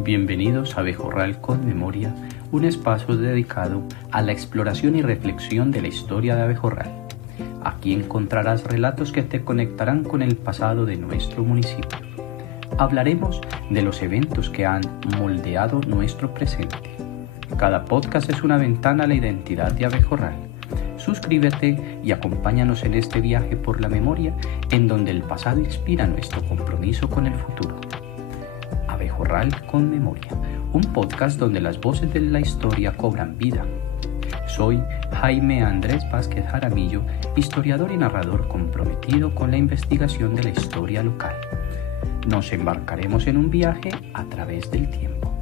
Bienvenidos a Abejorral con Memoria, un espacio dedicado a la exploración y reflexión de la historia de Abejorral. Aquí encontrarás relatos que te conectarán con el pasado de nuestro municipio. Hablaremos de los eventos que han moldeado nuestro presente. Cada podcast es una ventana a la identidad de Abejorral. Suscríbete y acompáñanos en este viaje por la memoria, en donde el pasado inspira nuestro compromiso con el futuro. Abejorral con Memoria, un podcast donde las voces de la historia cobran vida. Soy Jaime Andrés Vázquez Jaramillo, historiador y narrador comprometido con la investigación de la historia local. Nos embarcaremos en un viaje a través del tiempo.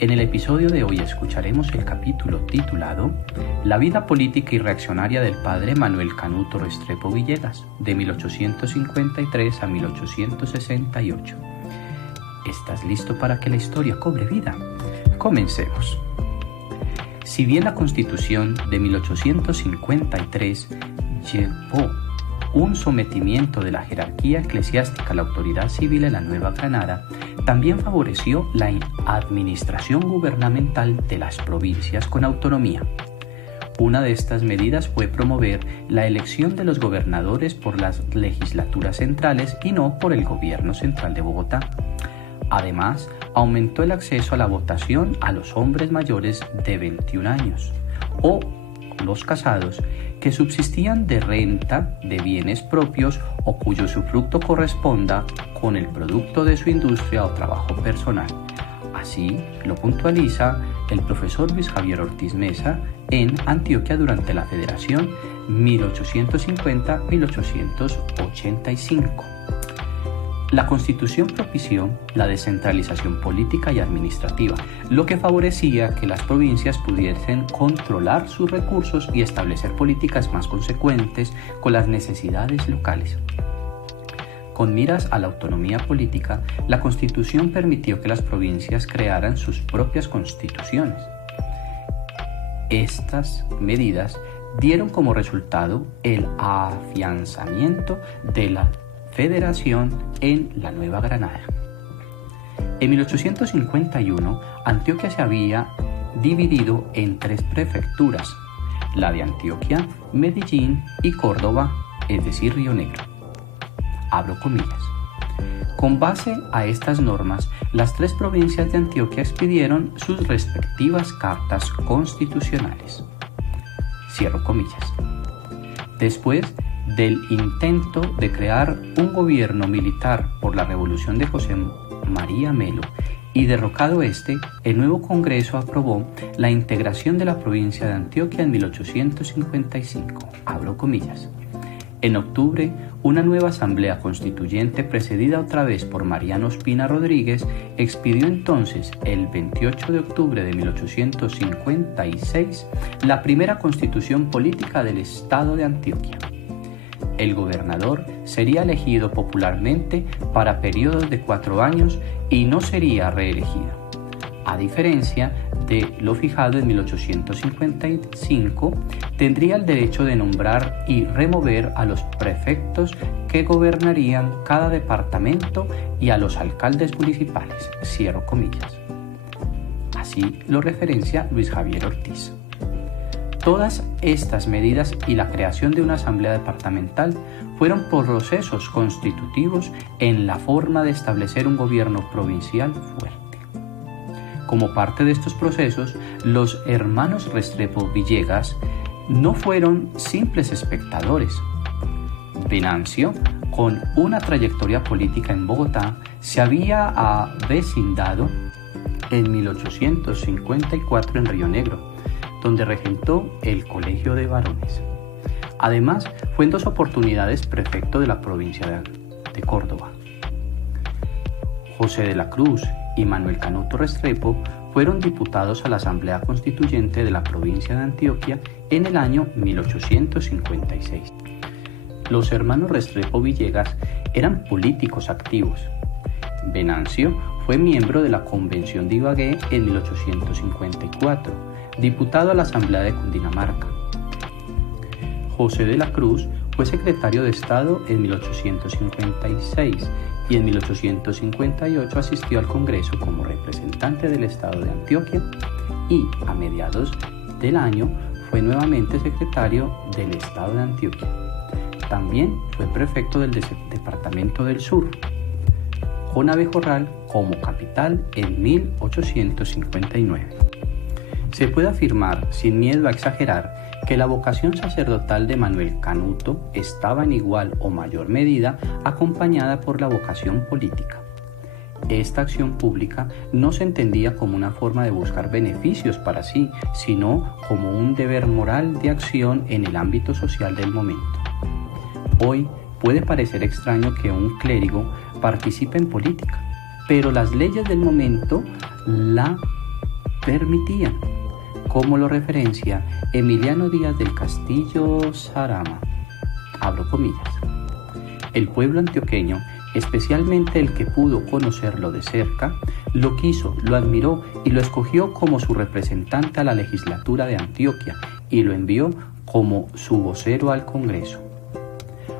En el episodio de hoy escucharemos el capítulo titulado La vida política y reaccionaria del padre Manuel Canuto Restrepo Villegas, de 1853 a 1868. ¿Estás listo para que la historia cobre vida? Comencemos. Si bien la Constitución de 1853 llevó un sometimiento de la jerarquía eclesiástica a la autoridad civil en la Nueva Granada, también favoreció la administración gubernamental de las provincias con autonomía. Una de estas medidas fue promover la elección de los gobernadores por las legislaturas centrales y no por el gobierno central de Bogotá. Además, aumentó el acceso a la votación a los hombres mayores de 21 años o los casados que subsistían de renta de bienes propios o cuyo usufructo corresponda con el producto de su industria o trabajo personal. Así lo puntualiza el profesor Luis Javier Ortiz Mesa en Antioquia durante la Federación 1850-1885. La Constitución propició la descentralización política y administrativa, lo que favorecía que las provincias pudiesen controlar sus recursos y establecer políticas más consecuentes con las necesidades locales. Con miras a la autonomía política, la Constitución permitió que las provincias crearan sus propias constituciones. Estas medidas dieron como resultado el afianzamiento de la Federación en la Nueva Granada. En 1851, Antioquia se había dividido en tres prefecturas, la de Antioquia, Medellín y Córdoba, es decir, Río Negro. Abro comillas. Con base a estas normas, las tres provincias de Antioquia expidieron sus respectivas cartas constitucionales. Cierro comillas. Después del intento de crear un gobierno militar por la revolución de José María Melo y derrocado el nuevo Congreso aprobó la integración de la provincia de Antioquia en 1855. Abro comillas. En octubre, una nueva asamblea constituyente precedida otra vez por Mariano Ospina Rodríguez expidió entonces, el 28 de octubre de 1856, la primera constitución política del estado de Antioquia. El gobernador sería elegido popularmente para periodos de 4 años y no sería reelegido. A diferencia de lo fijado en 1855, tendría el derecho de nombrar y remover a los prefectos que gobernarían cada departamento y a los alcaldes municipales. Cierro comillas. Así lo referencia Luis Javier Ortiz. Todas estas medidas y la creación de una asamblea departamental fueron procesos constitutivos en la forma de establecer un gobierno provincial fuerte. Como parte de estos procesos, los hermanos Restrepo Villegas no fueron simples espectadores. Venancio, con una trayectoria política en Bogotá, se había avecindado en 1854 en Río Negro, donde regentó el Colegio de Varones. Además, fue en 2 oportunidades prefecto de la provincia de Córdoba. José de la Cruz y Manuel Canuto Restrepo fueron diputados a la Asamblea Constituyente de la provincia de Antioquia en el año 1856. Los hermanos Restrepo Villegas eran políticos activos. Venancio fue miembro de la Convención de Ibagué en 1854, diputado a la Asamblea de Cundinamarca. José de la Cruz fue secretario de Estado en 1856, y en 1858 asistió al Congreso como representante del estado de Antioquia y a mediados del año fue nuevamente secretario del estado de Antioquia. También fue prefecto del departamento del Sur, con Abejorral como capital en 1859. Se puede afirmar, sin miedo a exagerar, que la vocación sacerdotal de Manuel Canuto estaba en igual o mayor medida acompañada por la vocación política. Esta acción pública no se entendía como una forma de buscar beneficios para sí, sino como un deber moral de acción en el ámbito social del momento. Hoy puede parecer extraño que un clérigo participe en política, pero las leyes del momento la permitían, como lo referencia Emiliano Díaz del Castillo Sarama, abro comillas. El pueblo antioqueño, especialmente el que pudo conocerlo de cerca, lo quiso, lo admiró y lo escogió como su representante a la legislatura de Antioquia y lo envió como su vocero al Congreso.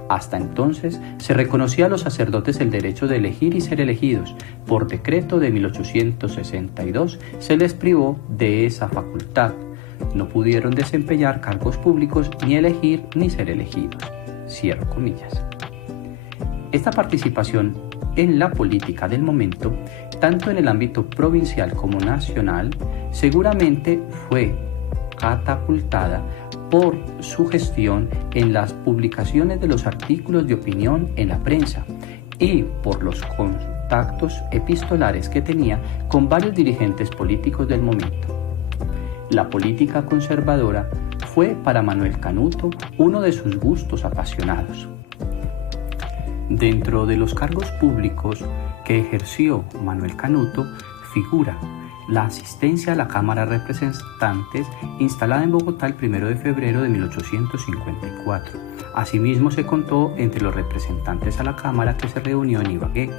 Hasta entonces se reconocía a los sacerdotes el derecho de elegir y ser elegidos. Por decreto de 1862 se les privó de esa facultad. No pudieron desempeñar cargos públicos, ni elegir ni ser elegidos. Cierro comillas. Esta participación en la política del momento, tanto en el ámbito provincial como nacional, seguramente fue catapultada por su gestión en las publicaciones de los artículos de opinión en la prensa y por los contactos epistolares que tenía con varios dirigentes políticos del momento. La política conservadora fue para Manuel Canuto uno de sus gustos apasionados. Dentro de los cargos públicos que ejerció Manuel Canuto figura la asistencia a la Cámara de Representantes instalada en Bogotá el 1 de febrero de 1854. Asimismo se contó entre los representantes a la Cámara que se reunió en Ibagué,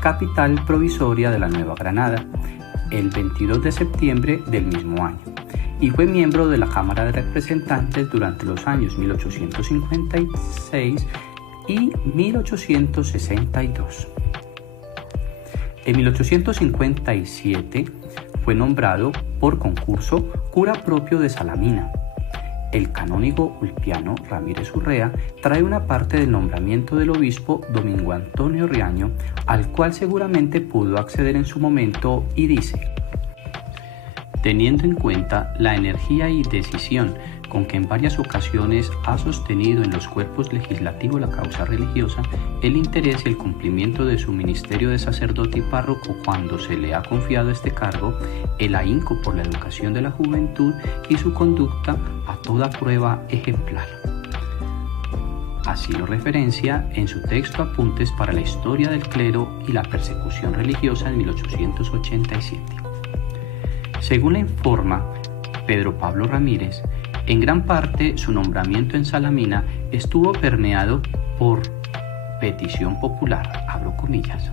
capital provisoria de la Nueva Granada, el 22 de septiembre del mismo año, y fue miembro de la Cámara de Representantes durante los años 1856 y 1862. En 1857 fue nombrado por concurso cura propio de Salamina. El canónigo Ulpiano Ramírez Urrea trae una parte del nombramiento del obispo Domingo Antonio Riaño, al cual seguramente pudo acceder en su momento, y dice: teniendo en cuenta la energía y decisión con que en varias ocasiones ha sostenido en los cuerpos legislativos la causa religiosa, el interés y el cumplimiento de su ministerio de sacerdote y párroco cuando se le ha confiado este cargo, el ahínco por la educación de la juventud y su conducta a toda prueba ejemplar. Así lo referencia en su texto Apuntes para la historia del clero y la persecución religiosa en 1887. Según la informa Pedro Pablo Ramírez, en gran parte su nombramiento en Salamina estuvo permeado por petición popular, abro comillas.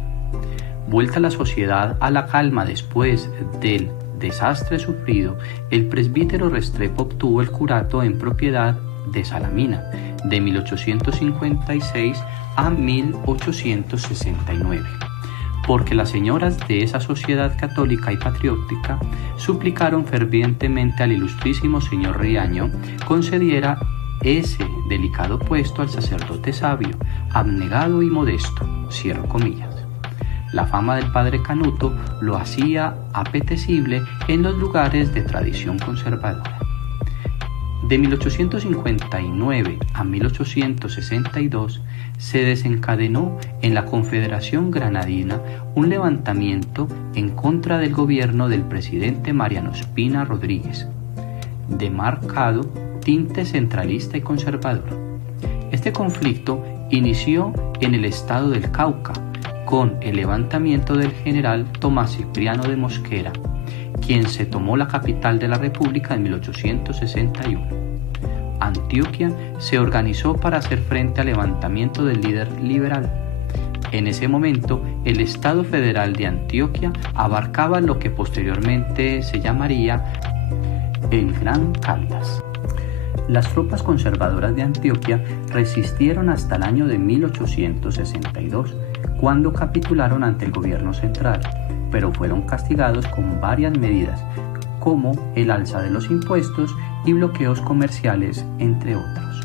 Vuelta la sociedad a la calma después del desastre sufrido, el presbítero Restrepo obtuvo el curato en propiedad de Salamina de 1856 a 1869. Porque las señoras de esa sociedad católica y patriótica suplicaron fervientemente al ilustrísimo señor Riaño concediera ese delicado puesto al sacerdote sabio, abnegado y modesto, cierro comillas. La fama del padre Canuto lo hacía apetecible en los lugares de tradición conservadora. De 1859 a 1862 se desencadenó en la Confederación Granadina un levantamiento en contra del gobierno del presidente Mariano Espina Rodríguez, de marcado tinte centralista y conservador. Este conflicto inició en el estado del Cauca, con el levantamiento del general Tomás Cipriano de Mosquera, quien se tomó la capital de la República en 1861. Antioquia se organizó para hacer frente al levantamiento del líder liberal. En ese momento, el Estado Federal de Antioquia abarcaba lo que posteriormente se llamaría el Gran Caldas. Las tropas conservadoras de Antioquia resistieron hasta el año de 1862, cuando capitularon ante el gobierno central, pero fueron castigados con varias medidas, como el alza de los impuestos y bloqueos comerciales, entre otros.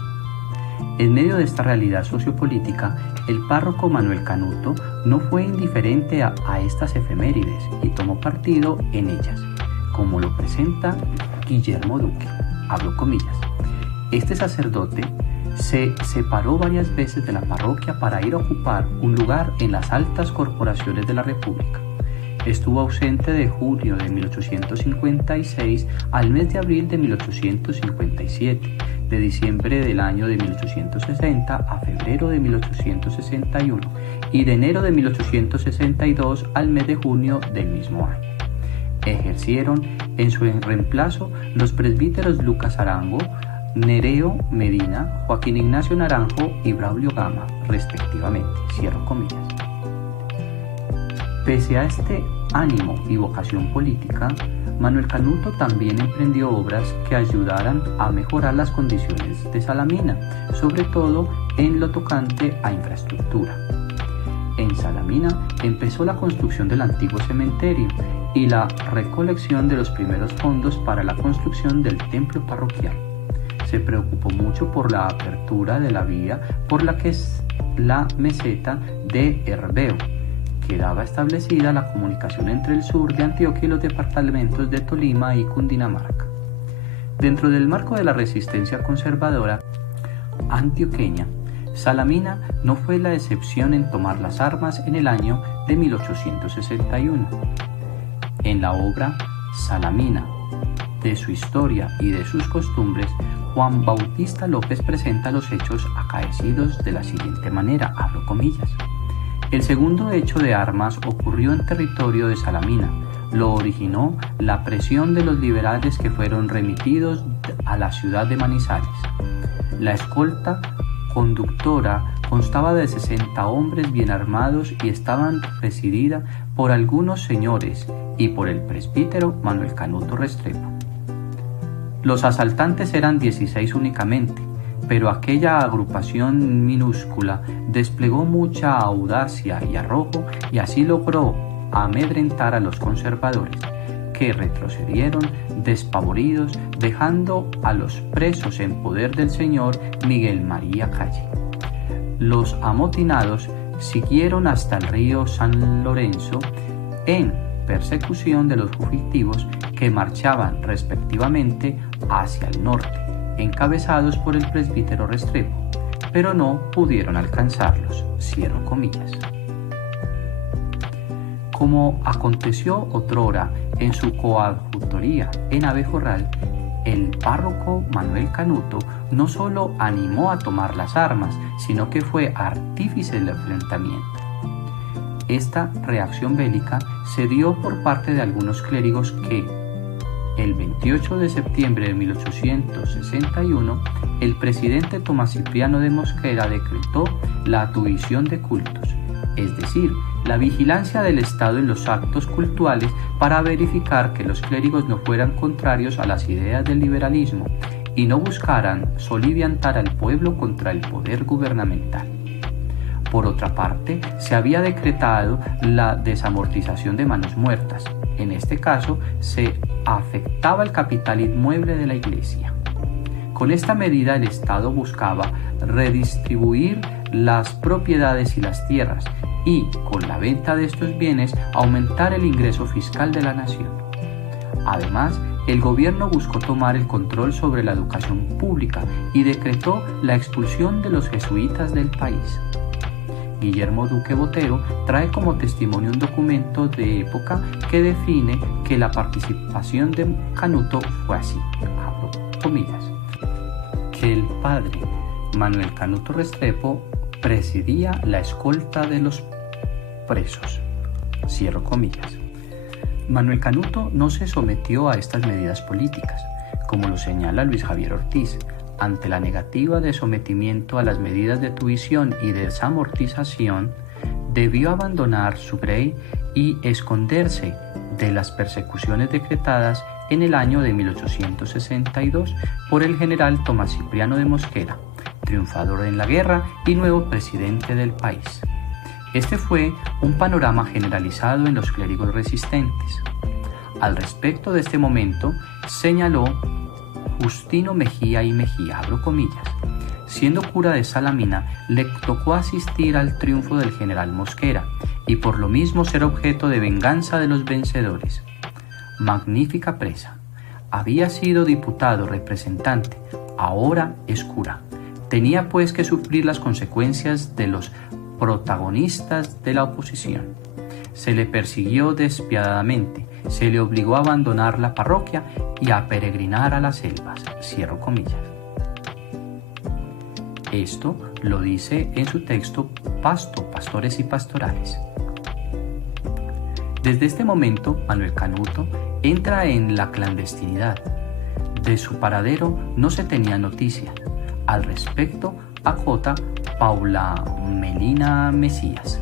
En medio de esta realidad sociopolítica, el párroco Manuel Canuto no fue indiferente a estas efemérides y tomó partido en ellas, como lo presenta Guillermo Duque, abro comillas. Este sacerdote se separó varias veces de la parroquia para ir a ocupar un lugar en las altas corporaciones de la República. Estuvo ausente de junio de 1856 al mes de abril de 1857, de diciembre del año de 1860 a febrero de 1861 y de enero de 1862 al mes de junio del mismo año. Ejercieron en su reemplazo los presbíteros Lucas Arango, Nereo Medina, Joaquín Ignacio Naranjo y Braulio Gama, respectivamente. Cierro comillas. Pese a este ánimo y vocación política, Manuel Canuto también emprendió obras que ayudaran a mejorar las condiciones de Salamina, sobre todo en lo tocante a infraestructura. En Salamina empezó la construcción del antiguo cementerio y la recolección de los primeros fondos para la construcción del templo parroquial. Se preocupó mucho por la apertura de la vía por la que es la meseta de Herveo. Quedaba establecida la comunicación entre el sur de Antioquia y los departamentos de Tolima y Cundinamarca. Dentro del marco de la resistencia conservadora antioqueña, Salamina no fue la excepción en tomar las armas en el año de 1861. En la obra Salamina, de su historia y de sus costumbres, Juan Bautista López presenta los hechos acaecidos de la siguiente manera, abro comillas. El segundo hecho de armas ocurrió en territorio de Salamina. Lo originó la presión de los liberales que fueron remitidos a la ciudad de Manizales. La escolta conductora constaba de 60 hombres bien armados y estaban presidida por algunos señores y por el presbítero Manuel Canuto Restrepo. Los asaltantes eran 16 únicamente, pero aquella agrupación minúscula desplegó mucha audacia y arrojo y así logró amedrentar a los conservadores, que retrocedieron despavoridos, dejando a los presos en poder del señor Miguel María Calle. Los amotinados siguieron hasta el río San Lorenzo en persecución de los fugitivos que marchaban respectivamente hacia el norte, encabezados por el presbítero Restrepo, pero no pudieron alcanzarlos. Cierro comillas. Como aconteció otrora en su coadjutoría en Abejorral, el párroco Manuel Canuto no solo animó a tomar las armas, sino que fue artífice del enfrentamiento. Esta reacción bélica se dio por parte de algunos clérigos que, el 28 de septiembre de 1861, el presidente Tomás Cipriano de Mosquera decretó la atuición de cultos, es decir, la vigilancia del Estado en los actos cultuales para verificar que los clérigos no fueran contrarios a las ideas del liberalismo y no buscaran soliviantar al pueblo contra el poder gubernamental. Por otra parte, se había decretado la desamortización de manos muertas. En este caso, se afectaba el capital inmueble de la Iglesia. Con esta medida, el Estado buscaba redistribuir las propiedades y las tierras y, con la venta de estos bienes, aumentar el ingreso fiscal de la nación. Además, el gobierno buscó tomar el control sobre la educación pública y decretó la expulsión de los jesuitas del país. Guillermo Duque Botero trae como testimonio un documento de época que define que la participación de Canuto fue así, abro comillas, que el padre Manuel Canuto Restrepo presidía la escolta de los presos, cierro comillas. Manuel Canuto no se sometió a estas medidas políticas, como lo señala Luis Javier Ortiz. Ante la negativa de sometimiento a las medidas de tuición y desamortización, debió abandonar su grey y esconderse de las persecuciones decretadas en el año de 1862 por el general Tomás Cipriano de Mosquera, triunfador en la guerra y nuevo presidente del país. Este fue un panorama generalizado en los clérigos resistentes. Al respecto de este momento, señaló Justino Mejía y Mejía, abro comillas: siendo cura de Salamina, le tocó asistir al triunfo del general Mosquera y por lo mismo ser objeto de venganza de los vencedores. Magnífica presa. Había sido diputado representante, ahora es cura. Tenía pues que sufrir las consecuencias de los protagonistas de la oposición. Se le persiguió despiadadamente, se le obligó a abandonar la parroquia y a peregrinar a las selvas. Cierro comillas. Esto lo dice en su texto Pasto, Pastores y Pastorales. Desde este momento, Manuel Canuto entra en la clandestinidad. De su paradero no se tenía noticia. Al respecto, acota Paula Melina Mesías.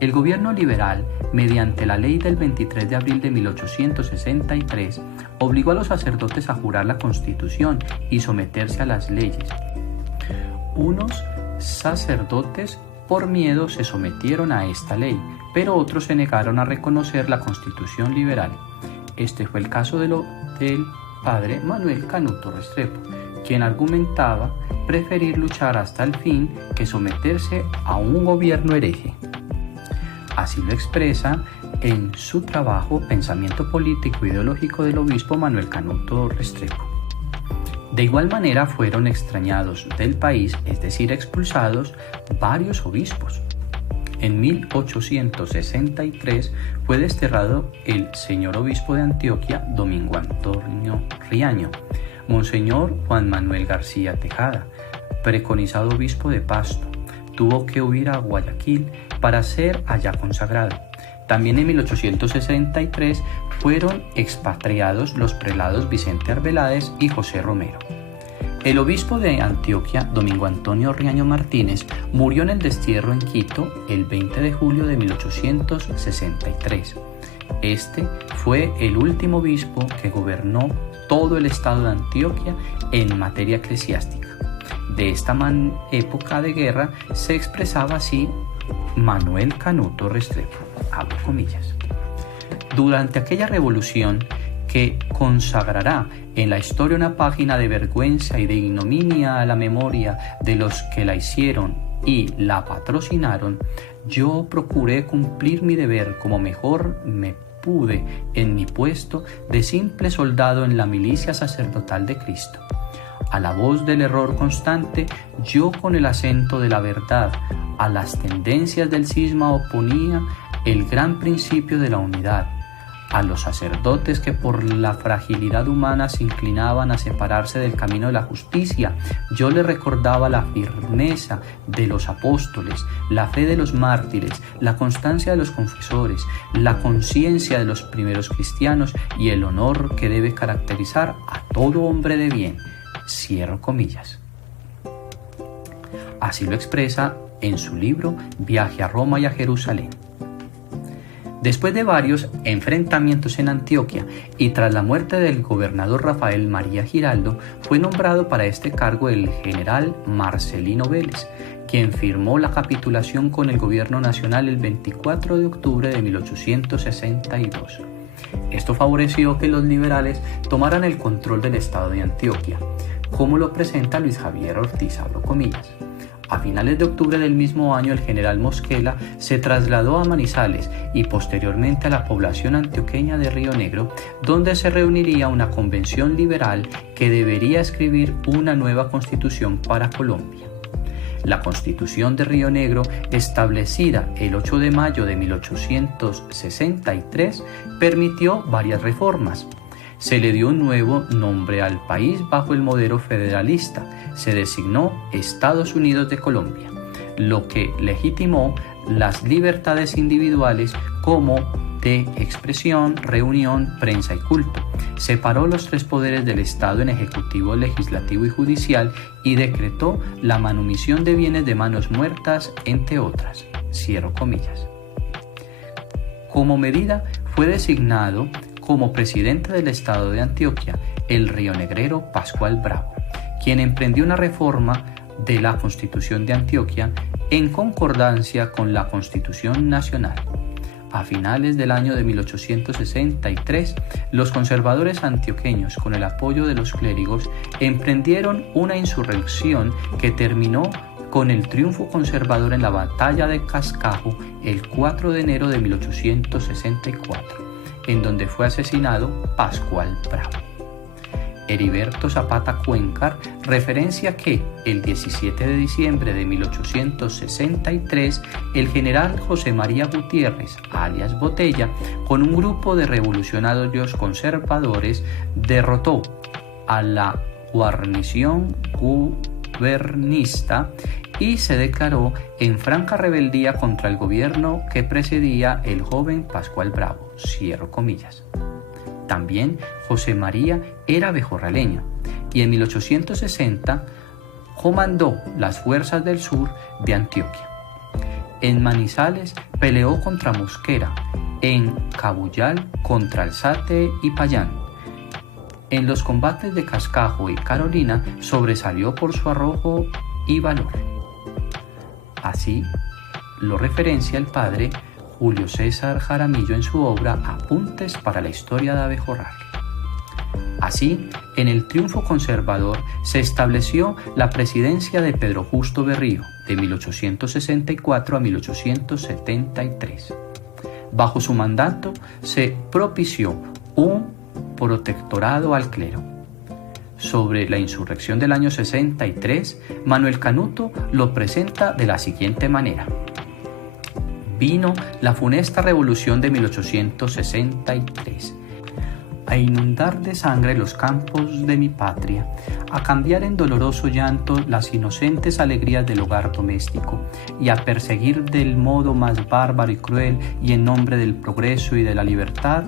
El gobierno liberal, mediante la ley del 23 de abril de 1863, obligó a los sacerdotes a jurar la Constitución y someterse a las leyes. Unos sacerdotes por miedo se sometieron a esta ley, pero otros se negaron a reconocer la Constitución liberal. Este fue el caso del padre Manuel Canuto Restrepo, quien argumentaba preferir luchar hasta el fin que someterse a un gobierno hereje. Así lo expresa en su trabajo Pensamiento político e ideológico del obispo Manuel Canuto Restrepo. De igual manera fueron extrañados del país, es decir, expulsados, varios obispos. En 1863 fue desterrado el señor obispo de Antioquia, Domingo Antonio Riaño, Monseñor Juan Manuel García Tejada, preconizado obispo de Pasto. Tuvo que huir a Guayaquil para ser allá consagrado. También en 1863 fueron expatriados los prelados Vicente Arbeláez y José Romero. El obispo de Antioquia, Domingo Antonio Riaño Martínez, murió en el destierro en Quito el 20 de julio de 1863. Este fue el último obispo que gobernó todo el estado de Antioquia en materia eclesiástica. De esta época de guerra se expresaba así Manuel Canuto Restrepo, abro comillas. Durante aquella revolución que consagrará en la historia una página de vergüenza y de ignominia a la memoria de los que la hicieron y la patrocinaron, yo procuré cumplir mi deber como mejor me pude en mi puesto de simple soldado en la milicia sacerdotal de Cristo. A la voz del error constante, yo con el acento de la verdad, a las tendencias del cisma oponía el gran principio de la unidad. A los sacerdotes que por la fragilidad humana se inclinaban a separarse del camino de la justicia, yo les recordaba la firmeza de los apóstoles, la fe de los mártires, la constancia de los confesores, la conciencia de los primeros cristianos y el honor que debe caracterizar a todo hombre de bien. Cierro comillas. Así lo expresa en su libro Viaje a Roma y a Jerusalén. Después de varios enfrentamientos en Antioquia y tras la muerte del gobernador Rafael María Giraldo, fue nombrado para este cargo el general Marcelino Vélez, quien firmó la capitulación con el gobierno nacional el 24 de octubre de 1862. Esto favoreció que los liberales tomaran el control del estado de Antioquia, como lo presenta Luis Javier Ortiz, abro comillas. A finales de octubre del mismo año, el general Mosquera se trasladó a Manizales y posteriormente a la población antioqueña de Río Negro, donde se reuniría una convención liberal que debería escribir una nueva constitución para Colombia. La Constitución de Río Negro, establecida el 8 de mayo de 1863, permitió varias reformas. Se le dio un nuevo nombre al país bajo el modelo federalista. Se designó Estados Unidos de Colombia, lo que legitimó las libertades individuales como de expresión, reunión, prensa y culto. Separó los tres poderes del Estado en ejecutivo, legislativo y judicial y decretó la manumisión de bienes de manos muertas, entre otras. Cierro comillas. Como medida, fue designado como presidente del estado de Antioquia el rionegrero Pascual Bravo, quien emprendió una reforma de la Constitución de Antioquia en concordancia con la Constitución Nacional. A finales del año de 1863, los conservadores antioqueños, con el apoyo de los clérigos, emprendieron una insurrección que terminó con el triunfo conservador en la batalla de Cascajo el 4 de enero de 1864, en donde fue asesinado Pascual Bravo. Heriberto Zapata Cuéncar referencia que el 17 de diciembre de 1863 el general José María Gutiérrez, alias Botella, con un grupo de revolucionarios conservadores, derrotó a la guarnición gubernista y se declaró en franca rebeldía contra el gobierno que precedía el joven Pascual Bravo. Cierro comillas. También José María era abejorraleño y en 1860 comandó las fuerzas del sur de Antioquia. En Manizales peleó contra Mosquera, en Cabullal contra Alzate y Payán. En los combates de Cascajo y Carolina sobresalió por su arrojo y valor. Así lo referencia el padre Julio César Jaramillo en su obra Apuntes para la historia de Abejorral. Así, en el triunfo conservador se estableció la presidencia de Pedro Justo Berrío de 1864 a 1873. Bajo su mandato se propició un protectorado al clero. Sobre la insurrección del año 63, Manuel Canuto lo presenta de la siguiente manera. Vino la funesta revolución de 1863, a inundar de sangre los campos de mi patria, a cambiar en doloroso llanto las inocentes alegrías del hogar doméstico, y a perseguir del modo más bárbaro y cruel, y en nombre del progreso y de la libertad,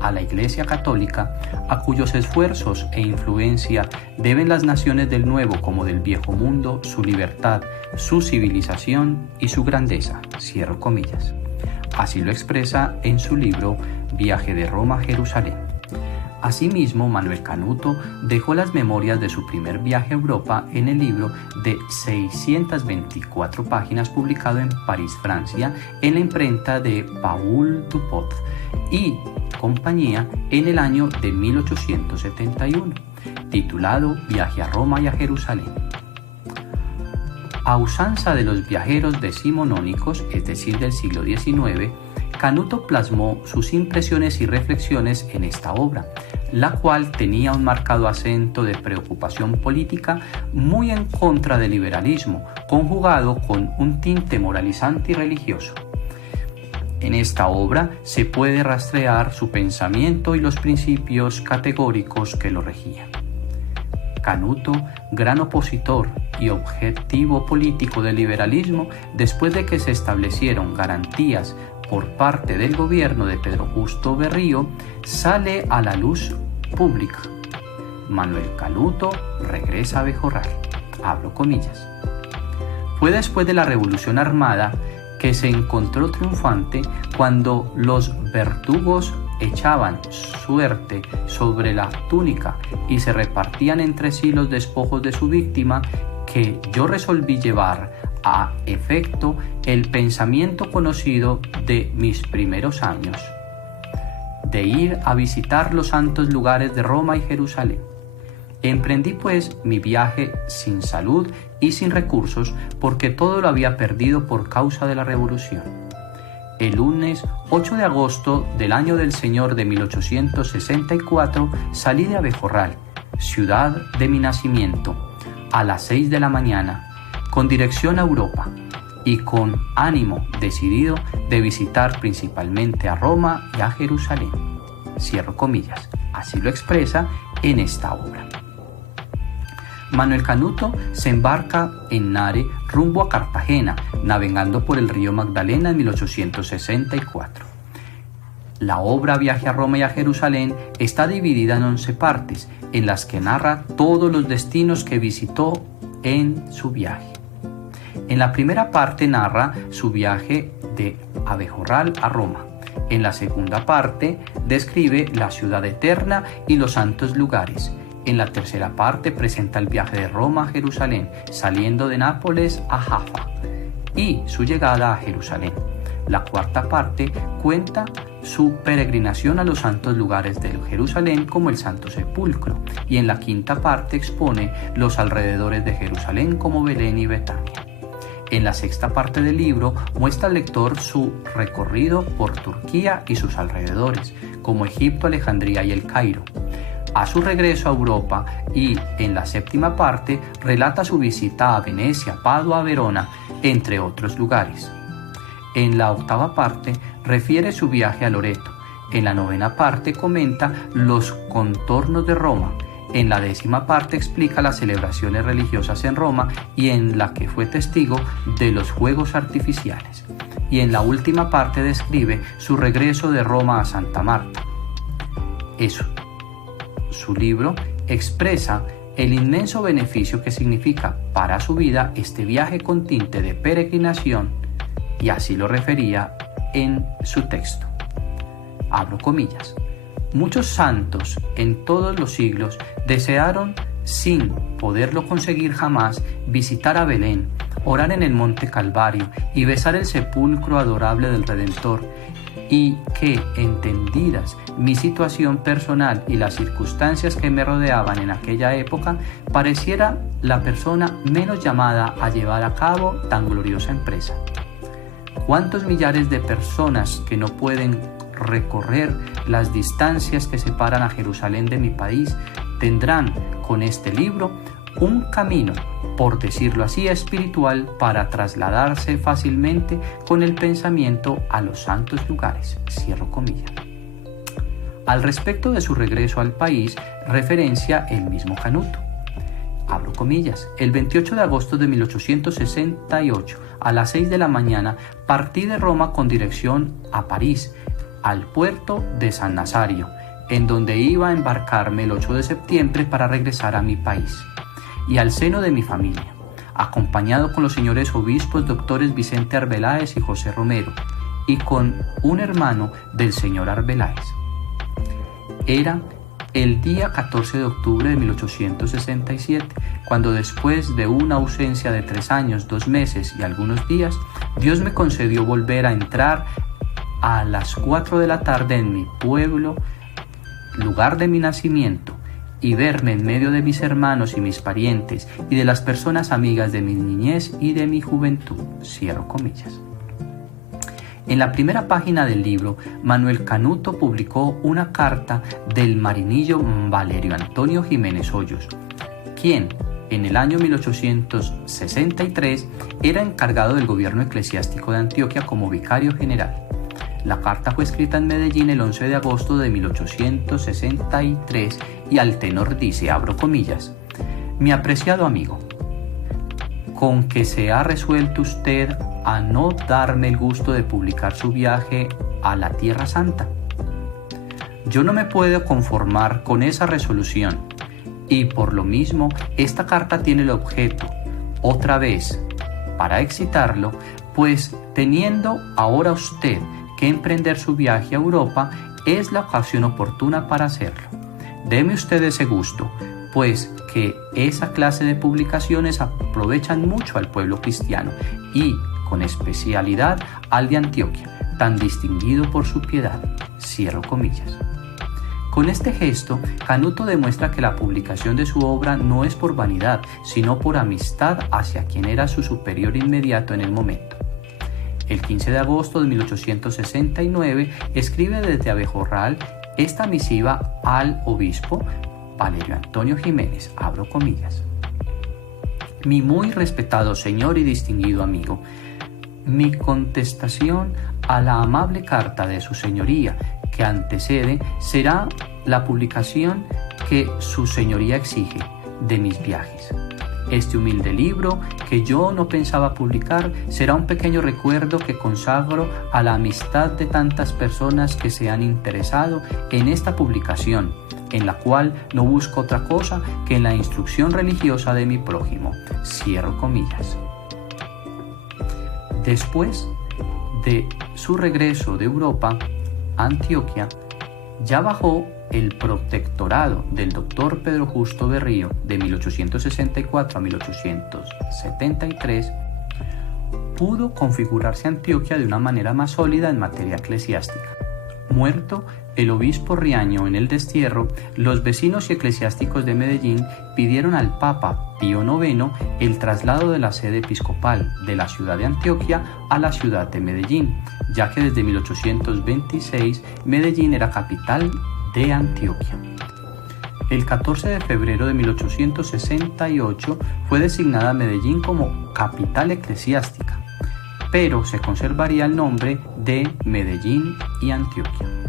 a la Iglesia Católica, a cuyos esfuerzos e influencia deben las naciones del Nuevo como del Viejo Mundo su libertad, su civilización y su grandeza. Cierro comillas. Así lo expresa en su libro Viaje de Roma a Jerusalén. Asimismo, Manuel Canuto dejó las memorias de su primer viaje a Europa en el libro de 624 páginas publicado en París, Francia, en la imprenta de Paul Dupont y compañía en el año de 1871, titulado Viaje a Roma y a Jerusalén. A usanza de los viajeros decimonónicos, es decir, del siglo XIX, Canuto plasmó sus impresiones y reflexiones en esta obra, la cual tenía un marcado acento de preocupación política muy en contra del liberalismo, conjugado con un tinte moralizante y religioso. En esta obra se puede rastrear su pensamiento y los principios categóricos que lo regían. Canuto, gran opositor y objetivo político del liberalismo, después de que se establecieron garantías por parte del gobierno de Pedro Justo Berrío, sale a la luz pública. Manuel Canuto regresa a Abejorral. Abro comillas. Fue después de la Revolución Armada que se encontró triunfante cuando los verdugos echaban suerte sobre la túnica y se repartían entre sí los despojos de su víctima, que yo resolví llevar a efecto el pensamiento conocido de mis primeros años, de ir a visitar los santos lugares de Roma y Jerusalén. Emprendí pues mi viaje sin salud y sin recursos, porque todo lo había perdido por causa de la revolución. El lunes 8 de agosto del año del Señor de 1864 salí de Abejorral, ciudad de mi nacimiento, a las 6 de la mañana, con dirección a Europa y con ánimo decidido de visitar principalmente a Roma y a Jerusalén. Cierro comillas. Así lo expresa en esta obra. Manuel Canuto se embarca en nare rumbo a Cartagena, navegando por el río Magdalena en 1864. La obra Viaje a Roma y a Jerusalén está dividida en 11 partes, en las que narra todos los destinos que visitó en su viaje. En la primera parte narra su viaje de Abejorral a Roma. En la segunda parte describe la ciudad eterna y los santos lugares. En la tercera parte presenta el viaje de Roma a Jerusalén, saliendo de Nápoles a Jaffa. y su llegada a Jerusalén. La cuarta parte cuenta su peregrinación a los santos lugares de Jerusalén como el Santo Sepulcro, y en la quinta parte expone los alrededores de Jerusalén como Belén y Betania. En la sexta parte del libro muestra al lector su recorrido por Turquía y sus alrededores, como Egipto, Alejandría y el Cairo, a su regreso a Europa, y en la séptima parte relata su visita a Venecia, Padua, Verona, entre otros lugares. En la octava parte refiere su viaje a Loreto. En la novena parte comenta los contornos de Roma. En la décima parte explica las celebraciones religiosas en Roma y en la que fue testigo de los fuegos artificiales. Y en la última parte describe su regreso de Roma a Santa Marta. Su libro expresa el inmenso beneficio que significa para su vida este viaje con tinte de peregrinación, y así lo refería en su texto. Abro comillas. Muchos santos en todos los siglos desearon, sin poderlo conseguir jamás, visitar a Belén, orar en el monte Calvario y besar el sepulcro adorable del Redentor, y que, entendidas mi situación personal y las circunstancias que me rodeaban en aquella época, pareciera la persona menos llamada a llevar a cabo tan gloriosa empresa. ¿Cuántos millares de personas que no pueden recorrer las distancias que separan a Jerusalén de mi país tendrán con este libro un camino, por decirlo así, espiritual para trasladarse fácilmente con el pensamiento a los santos lugares? Cierro comillas. Al respecto de su regreso al país, referencia el mismo Canuto. Abro comillas. El 28 de agosto de 1868, a las 6 de la mañana, partí de Roma con dirección a París, al puerto de San Nazario, en donde iba a embarcarme el 8 de septiembre para regresar a mi país y al seno de mi familia, acompañado con los señores obispos doctores Vicente Arbeláez y José Romero, y con un hermano del señor Arbeláez. Era el día 14 de octubre de 1867, cuando después de una ausencia de 3 años, 2 meses y algunos días, Dios me concedió volver a entrar a las 4 de la tarde en mi pueblo, lugar de mi nacimiento, y verme en medio de mis hermanos y mis parientes y de las personas amigas de mi niñez y de mi juventud. Cierro comillas. En la primera página del libro, Manuel Canuto publicó una carta del marinillo Valerio Antonio Jiménez Hoyos, quien en el año 1863 era encargado del gobierno eclesiástico de Antioquia como vicario general. La carta fue escrita en Medellín el 11 de agosto de 1863 y al tenor dice, abro comillas: mi apreciado amigo, con que se ha resuelto usted a no darme el gusto de publicar su viaje a la Tierra Santa. Yo no me puedo conformar con esa resolución, y por lo mismo esta carta tiene el objeto, otra vez, para excitarlo, pues teniendo ahora usted que emprender su viaje a Europa, es la ocasión oportuna para hacerlo. Deme usted ese gusto, pues que esa clase de publicaciones aprovechan mucho al pueblo cristiano y, con especialidad, al de Antioquia, tan distinguido por su piedad. Cierro comillas. Con este gesto, Canuto demuestra que la publicación de su obra no es por vanidad, sino por amistad hacia quien era su superior inmediato en el momento. El 15 de agosto de 1869 escribe desde Abejorral esta misiva al obispo Valerio Antonio Jiménez, abro comillas: mi muy respetado señor y distinguido amigo, mi contestación a la amable carta de su señoría que antecede será la publicación que su señoría exige de mis viajes. Este humilde libro, que yo no pensaba publicar, será un pequeño recuerdo que consagro a la amistad de tantas personas que se han interesado en esta publicación, en la cual no busco otra cosa que en la instrucción religiosa de mi prójimo. Cierro comillas. Después de su regreso de Europa, Antioquia, ya bajo el protectorado del doctor Pedro Justo Berrío de 1864 a 1873, pudo configurarse Antioquia de una manera más sólida en materia eclesiástica. Muerto el obispo Riaño en el destierro, los vecinos y eclesiásticos de Medellín pidieron al Papa Pío IX el traslado de la sede episcopal de la ciudad de Antioquia a la ciudad de Medellín, ya que desde 1826 Medellín era capital de Antioquia. El 14 de febrero de 1868 fue designada Medellín como capital eclesiástica, pero se conservaría el nombre de Medellín y Antioquia.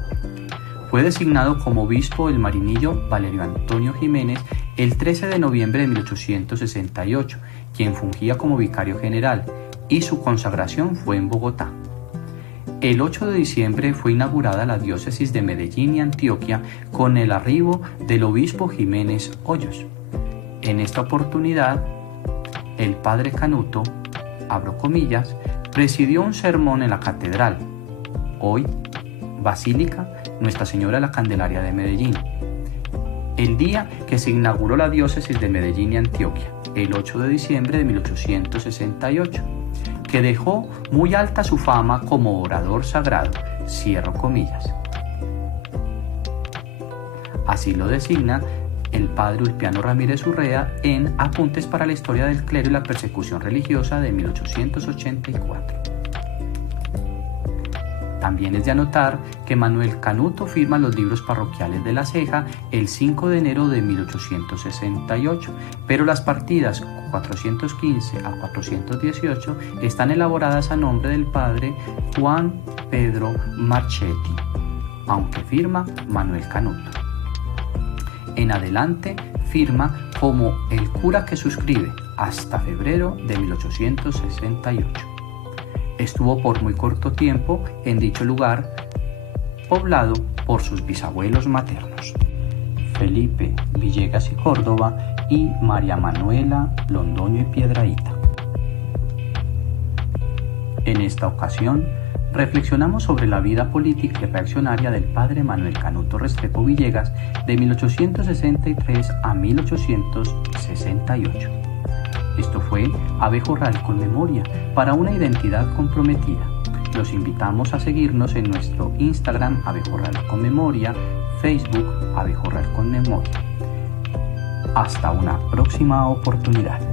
Fue designado como obispo el marinillo Valerio Antonio Jiménez el 13 de noviembre de 1868, quien fungía como vicario general, y su consagración fue en Bogotá. El 8 de diciembre fue inaugurada la diócesis de Medellín y Antioquia con el arribo del obispo Jiménez Hoyos. En esta oportunidad, el padre Canuto, abro comillas, presidió un sermón en la catedral, hoy Basílica Nuestra Señora de la Candelaria de Medellín, el día que se inauguró la diócesis de Medellín y Antioquia, el 8 de diciembre de 1868, que dejó muy alta su fama como orador sagrado, cierro comillas. Así lo designa el padre Ulpiano Ramírez Urrea en Apuntes para la Historia del Clero y la Persecución Religiosa de 1884. También es de anotar que Manuel Canuto firma los libros parroquiales de La Ceja el 5 de enero de 1868, pero las partidas 415 a 418 están elaboradas a nombre del padre Juan Pedro Marchetti, aunque firma Manuel Canuto. En adelante firma como el cura que suscribe hasta febrero de 1868. Estuvo por muy corto tiempo en dicho lugar, poblado por sus bisabuelos maternos, Felipe Villegas y Córdoba y María Manuela Londoño y Piedrahíta. En esta ocasión, reflexionamos sobre la vida política y reaccionaria del padre Manuel Canuto Restrepo Villegas de 1863 a 1868. Esto fue Abejorral con Memoria, para una identidad comprometida. Los invitamos a seguirnos en nuestro Instagram Abejorral con Memoria, Facebook Abejorral con Memoria. Hasta una próxima oportunidad.